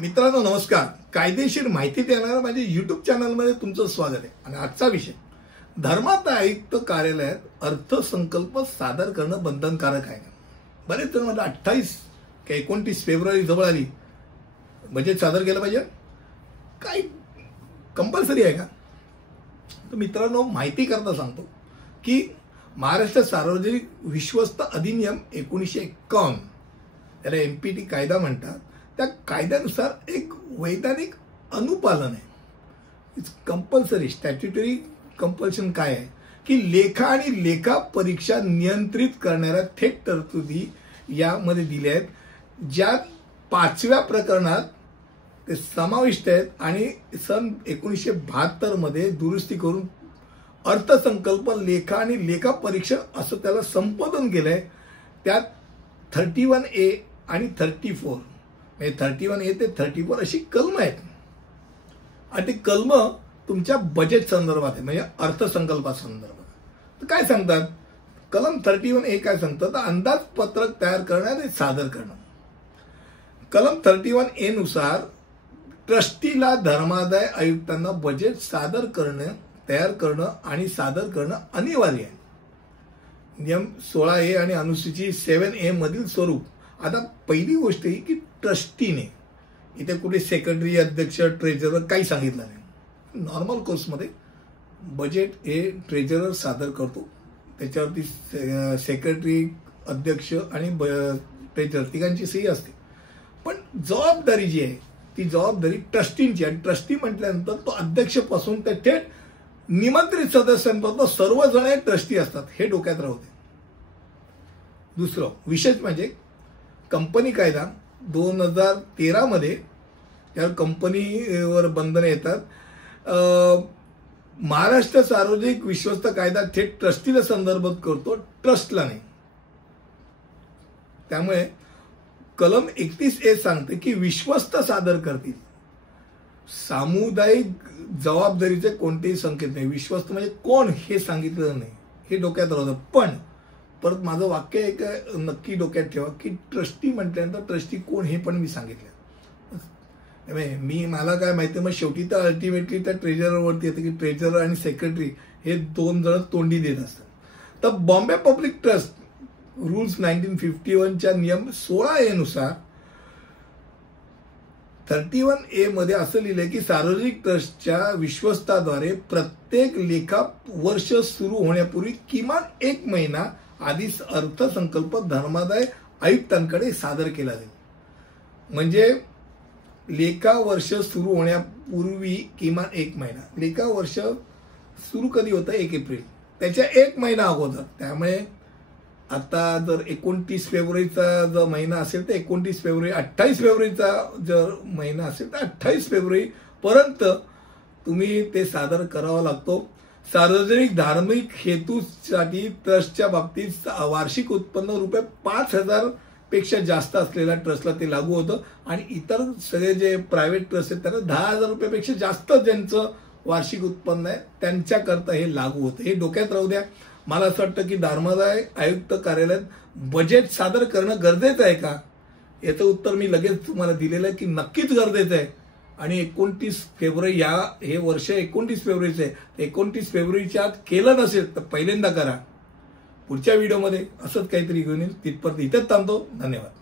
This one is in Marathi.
मित्रांनो नमस्कार. कायदेशीर माहिती देणाऱ्या माझ्या YouTube चॅनलमध्ये तुमचं स्वागत आहे. आणि आजचा विषय धर्मादाय आयुक्त कार्यालयात अर्थसंकल्प सादर करणं बंधनकारक आहे. बरेच जण म्हणतात 28 की 29 फेब्रुवारी जवळ आली, बजेट सादर केलं पाहिजे, काय कंपल्सरी आहे का? तर मित्रांनो माहिती करता सांगतो की महाराष्ट्र सार्वजनिक विश्वस्त अधिनियम 1951 त्याला MPT कायदा म्हणतात. त्या कायद्यानुसार एक वैधानिक अनुपालन आहे. It's compulsory. स्टॅट्युटरी कंपल्शन काय आहे की लेखा आणि लेखा परीक्षा नियंत्रित करणाऱ्या थेट तरतुदी यामध्ये दिल्या आहेत, ज्यात 5व्या प्रकरणात ते समाविष्ट आहेत. आणि सन 1972 मध्ये दुरुस्ती करून अर्थसंकल्प लेखा आणि लेखा परीक्षण असं त्याला संबोधन केलंय. त्यात 31A आणि 34 म्हणजे 31A ते 34 अशी कलम आहेत. आणि ती कलम तुमच्या बजेट संदर्भात आहे, म्हणजे अर्थसंकल्पासंदर्भात. तर काय सांगतात कलम 31A काय सांगतं तर अंदाजपत्रक तयार करणं आणि सादर करणं. कलम 31A नुसार ट्रस्टीला धर्मादाय आयुक्तांना बजेट सादर करणं, तयार करणं आणि सादर करणं अनिवार्य आहे. नियम 16A आणि अनुसूची 7A मधील स्वरूप. आता पहिली गोष्ट ही की ट्रस्टीने इथे कुठे सेक्रेटरी, अध्यक्ष, ट्रेजरर काही सांगितलं नाही. नॉर्मल कोर्समध्ये बजेट हे ट्रेजरर सादर करतो, त्याच्यावरती सेक्रेटरी, अध्यक्ष आणि ट्रेजरर तिघांची सही असते. पण जबाबदारी जी आहे ती जबाबदारी ट्रस्टींची. आणि ट्रस्टी म्हटल्यानंतर तो अध्यक्षपासून ते थेट निमंत्रित सदस्यांपर्यंत सर्वजण हे ट्रस्टी असतात, हे डोक्यात राहू दे. दुसरं विशेष म्हणजे कंपनी कायदा 2013 मध्ये त्यावर कंपनीवर बंधने येतात. महाराष्ट्र सार्वजनिक विश्वस्त कायदा थेट ट्रस्टीला संदर्भित करतो, ट्रस्टला नाही. त्यामुळे कलम 31A सांगते की विश्वस्त सादर करतील. सामुदायिक जबाबदारीचे कोणतेही संकेत नाही. विश्वस्त म्हणजे कोण हे सांगितलं नाही, हे डोक्यात राहतं. पण परत माझं वाक्य एक नक्की डोक्यात ठेवा की ट्रस्टी म्हटल्यानंतर ट्रस्टी कोण हे पण मी सांगितलं. मला काय माहिती, मग शेवटी तर अल्टिमेटली त्या ट्रेजरवरती येतं की ट्रेजरर आणि सेक्रेटरी हे दोन जण तोंडी देत असतात. तर बॉम्बे पब्लिक ट्रस्ट रूल्स 1951च्या नियम 16A नुसार 31A मध्ये असं लिहिलंय की सार्वजनिक ट्रस्टच्या विश्वस्ताद्वारे प्रत्येक लेखा वर्ष सुरू होण्यापूर्वी किमान 1 महिना आधीच अर्थसंकल्प धर्मादाय आयुक्तांकडे सादर केला जाईल. म्हणजे लेखा वर्ष सुरू होण्यापूर्वी किमान 1 महिना. लेखा वर्ष सुरू कधी होतं 1 एप्रिल, त्याच्या 1 महिना अगोदर. त्यामुळे आता जर 29 फेब्रुवारीचा जर महिना असेल तर 29 फेब्रुवारी, 28 फेब्रुवारीचा जर महिना असेल तर 28 फेब्रुवारी पर्यंत तुम्ही ते सादर करावं लागतो. सार्वजनिक धार्मिक हेतूसाठी ट्रस्टच्या बाबतीत वार्षिक उत्पन्न ₹5,000 पेक्षा जास्त असलेल्या ट्रस्टला ते लागू होतं. आणि इतर सगळे जे प्रायव्हेट ट्रस्ट आहेत त्यांना ₹10,000 पेक्षा जास्त ज्यांचं वार्षिक उत्पन्न आहे त्यांच्याकरता हे लागू होतं. हे डोक्यात राहू द्या. मला असं वाटतं की धर्मादाय आयुक्त कार्यालयात बजेट सादर करणं गरजेचं आहे का, याचं उत्तर मी लगेच तुम्हाला दिलेलं आहे की नक्कीच गरजेचं आहे. आणि 29 फेब्रुवारी हे वर्ष 29 फेब्रुवारीचं आहे. 29 फेब्रुवारीच्या आत केलं नसेल तर पहिल्यांदा करा. पुढच्या व्हिडिओमध्ये असंच काहीतरी घेऊन येईल. तिथपर्यंत इथेच थांबतो. धन्यवाद.